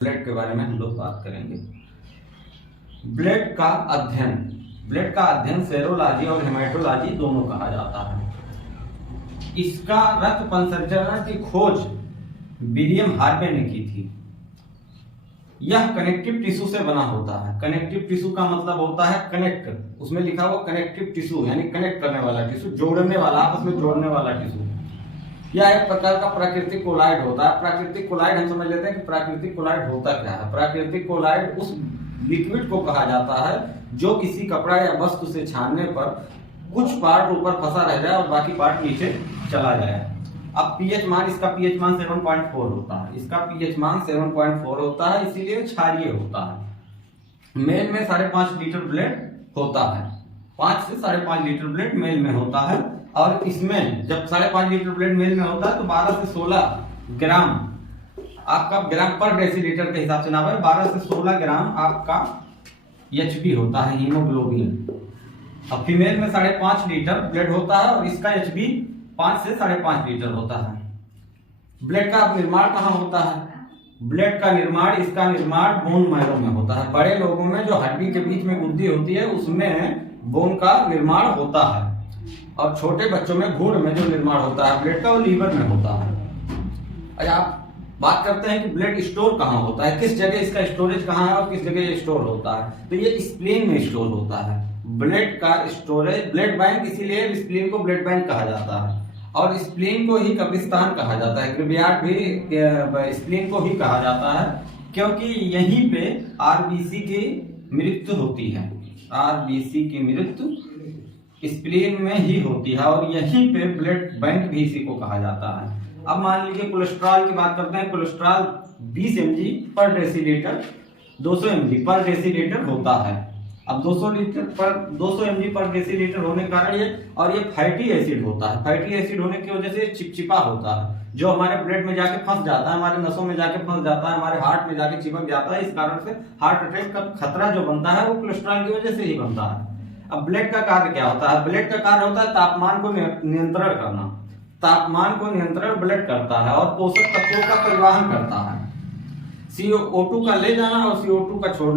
Blood के बारे में हम लोग बात करेंगे। ब्लड का अध्ययन सेरोलॉजी और हेमाटोलॉजी दोनों कहा जाता है। इसका रक्त परिसंचरण की खोज विलियम हार्वे ने की थी। यह कनेक्टिव टिश्यू से बना होता है। कनेक्टिव टिश्यू का मतलब होता है कनेक्ट, उसमें लिखा हुआ कनेक्टिव टिश्यू यानी कनेक्ट करने वाला टिश्यू, जोड़ने वाला, आपस में जोड़ने वाला टिश्यू। यह एक प्रकार का प्राकृतिक कोलाइड होता है। प्राकृतिक कोलाइड हम समझ लेते हैं कि प्राकृतिक कोलाइड होता क्या है। प्राकृतिक कोलाइड उस लिक्विड को कहा जाता है जो किसी कपड़ा या वस्तु से छानने पर कुछ पार्ट ऊपर फंसा रह जाए और बाकी पार्ट नीचे चला जाए। अब पीएच मान, इसका पीएच मान 7.4 होता है। इसका पीएच मान 7.4 होता है, इसीलिए क्षारीय होता है। मेल में 5.5 लीटर ब्लड होता है। 5 से 5.5 लीटर ब्लड मेल में होता है। और इसमें जब 5.5 लीटर ब्लड मेल में होता है तो 12 से 16 ग्राम आपका ग्राम पर डेसीलीटर के हिसाब से ना भाई 12 से 16 ग्राम आपका एचबी होता है, हीमोग्लोबिन। अब फीमेल में 5.5 लीटर ब्लड होता है और इसका एचबी 5 से 5.5 लीटर होता है। ब्लड का निर्माण कहाँ होता है? ब्लड का निर्माण, इसका निर्माण बोन मैरो में होता है। बड़े लोगों में जो हड्डी के बीच में गुद्दी होती है उसमें बोन का निर्माण होता है। और छोटे बच्चों में भ्रूण में जो निर्माण होता है ब्लड का, वो लीवर में होता है। अच्छा, आप बात करते हैं कि ब्लड स्टोर कहाँ होता है, किस जगह इसका स्टोरेज कहाँ है और किस जगह स्टोर होता है। तो ये स्प्लीन में स्टोर होता है। ब्लड का स्टोरेज, ब्लड बैंक, इसीलिए स्प्लीन को ब्लड बैंक कहा जाता है। और स्प्लीन को ही कब्रिस्तान कहा जाता है, ग्रेवयार्ड भी स्प्लीन को ही कहा जाता है, क्योंकि यहीं पे आरबीसी की मृत्यु होती है। आरबीसी की मृत्यु स्प्लीन में ही होती है और यहीं पे ब्लड बैंक भी इसी को कहा जाता है। अब मान लीजिए कोलेस्ट्रॉल की बात करते हैं। कोलेस्ट्रॉल 20 mg पर डेसीलीटर, 200 mg पर डेसीलीटर होता है। अब 200 mg पर डेसीलीटर होने के कारण ये फैटी एसिड होता है। फैटी एसिड होने की वजह से चिपचिपा होता है, जो हमारे ब्लड में जाके फंस जाता है, हमारे नसों में जाके फंस जाता है, हमारे हार्ट में जाके चिपक जाता है। इस कारण से हार्ट अटैक का खतरा जो बनता है वो कोलेस्ट्रॉल की वजह से ही बनता है। अब ब्लड का कार्य क्या होता है? ब्लड का कार्य होता है तापमान को नियंत्रण करना। तापमान को नियंत्रण ब्लड करता है और पोषक तत्वों का परिवहन करता है। CO2 का ले जाना और CO2 का छोड़ना।